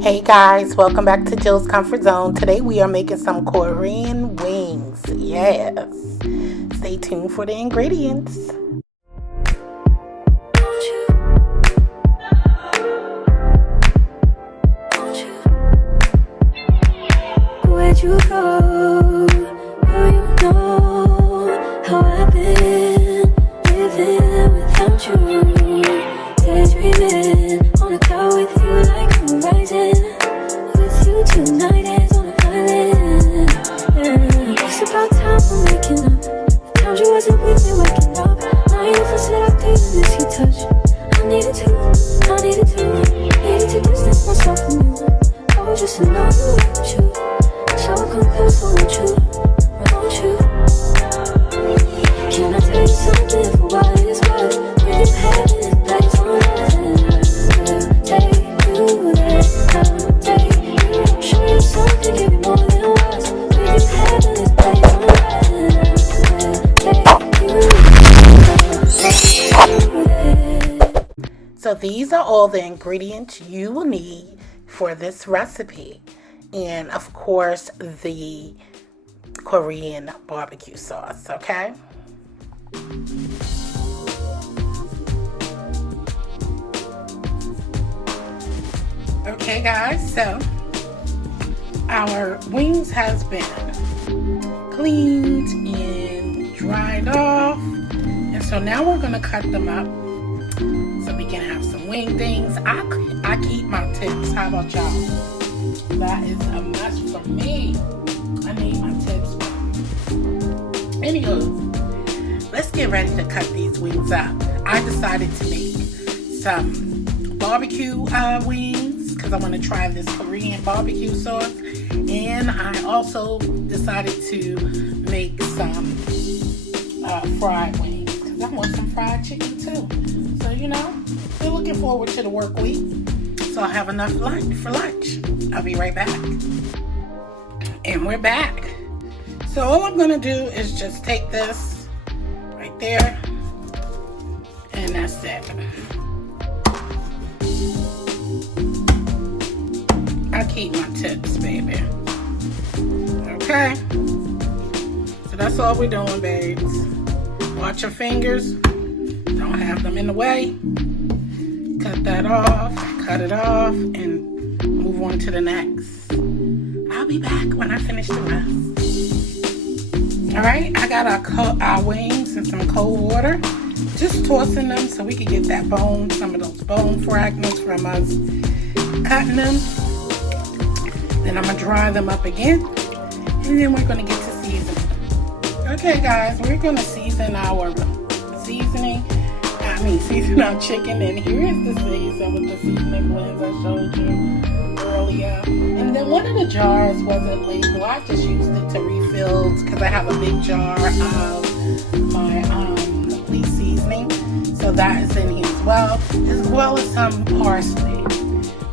Hey guys, welcome back to Jill's Comfort Zone. Today we are making some Korean wings. Yes. Stay tuned for the ingredients. Where'd you go? Oh, you know how I've been living without you. Daydreaming on a cloud with you like horizon. With you tonight is on an island. Yeah. It's about time we're making up. The times you wasn't with me waking up. Now you feel seductive in this your touch. I needed to distance myself from you. I was just to know you without you. So come close, won't you? Can I tell you something for what it's worth? If you had it, place on nothing. Take you there, I'll take you. Show you something, give you more than words. If you had it, place on nothing. Take you there. So these are all the ingredients you will need for this recipe. And of course, the Korean barbecue sauce, okay? Okay guys, so our wings has been cleaned and dried off. And so now we're gonna cut them up so we can have some wing things. I keep my tips. How about y'all? That is a must for me. I need my tips. Anywho, let's get ready to cut these wings up. I decided to make some barbecue wings because I want to try this Korean barbecue sauce. And I also decided to make some fried wings because I want some fried chicken too. So, you know, we're looking forward to the work week. So I'll have enough lunch for lunch. I'll be right back. And we're back. So all I'm gonna do is just take this right there, and that's it. I keep my tips, baby. Okay. So that's all we're doing, babes. Watch your fingers. Don't have them in the way. Cut that off, cut it off, and move on to the next. I'll be back when I finish the rest. Alright, I got our wings in some cold water. Just tossing them so we can get that bone, some of those bone fragments from us cutting them. Then I'm going to dry them up again. And then we're going to get to seasoning. Okay guys, we're going to season our season our chicken, and here is the season with the seasoning blends I showed you earlier. And then one of the jars wasn't labeled. I just used it to refill because I have a big jar of my complete seasoning. So that is in here as well as some parsley,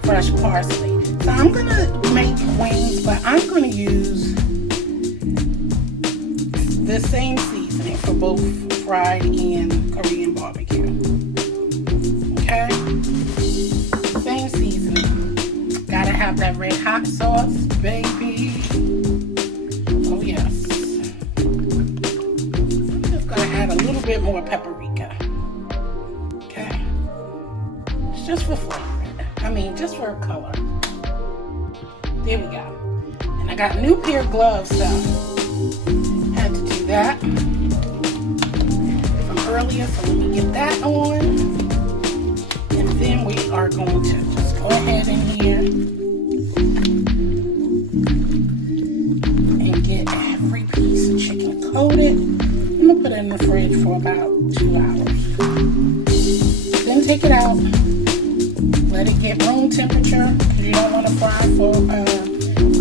fresh parsley. So I'm gonna make wings, but I'm gonna use the same seasoning for both fried and Korean barbecue. Okay? Same seasoning. Gotta have that red hot sauce, baby. Oh yes. I'm just gonna add a little bit more paprika. Okay? It's just for flavor. Just for color. There we go. And I got a new pair of gloves, so had to do that from earlier, so let me get that on. And then we are going to just go ahead in here and get every piece of chicken coated. I'm going to put it in the fridge for about 2 hours. Then take it out. Let it get room temperature because you don't want to fry for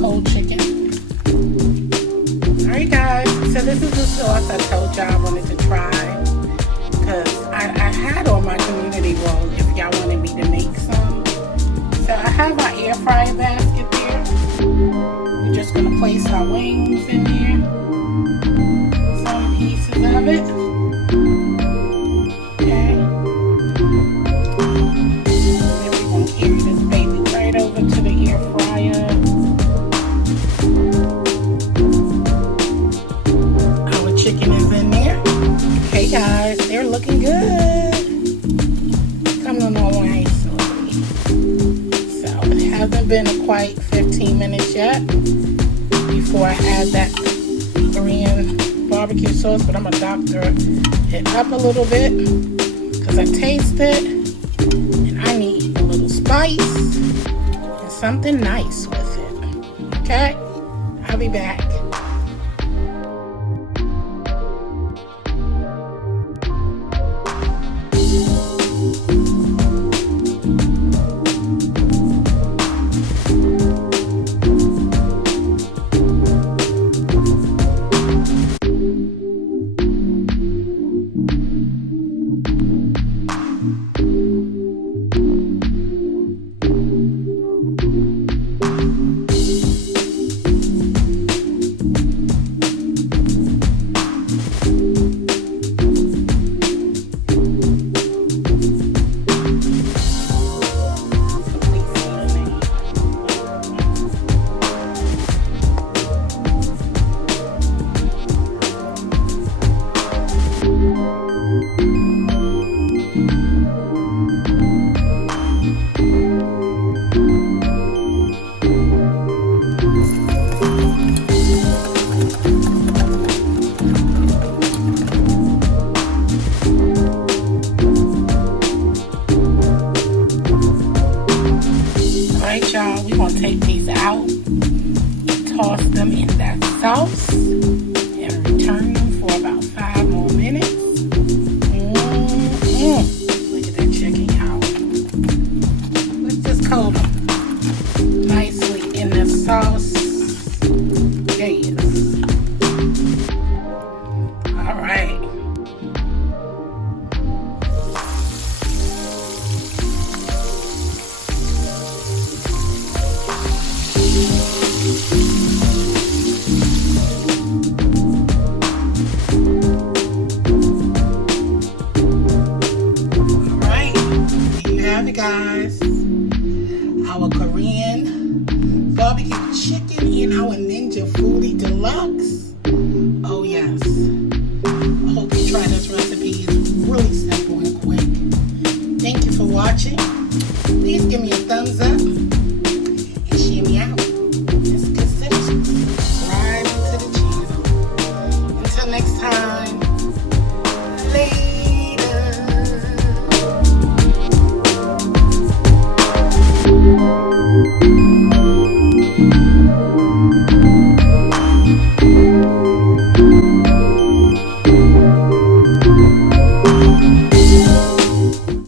cold chicken. Alright guys, so this is the sauce I told y'all I wanted to try because I had on my community roll if y'all wanted me to make some. So I have our air fryer basket there. We're just going to place our wings in here. Some pieces of it. Okay. Then we're going to carry this baby right over to the air hasn't been quite 15 minutes yet before I add that Korean barbecue sauce, but I'm gonna doctor it up a little bit because I taste it and I need a little spice and something nice with it. Okay, I'll be back. Y'all, we're gonna take these out, toss them in that sauce, and return them for about 5 more minutes. Look at that chicken, y'all. Let's just coat them nicely in the sauce. Yes. All right. Guys, our Korean barbecue chicken in our Ninja Foodie Deluxe. Oh yes, I hope you try this recipe. It's really simple and quick. Thank you for watching. Please give me a thumbs up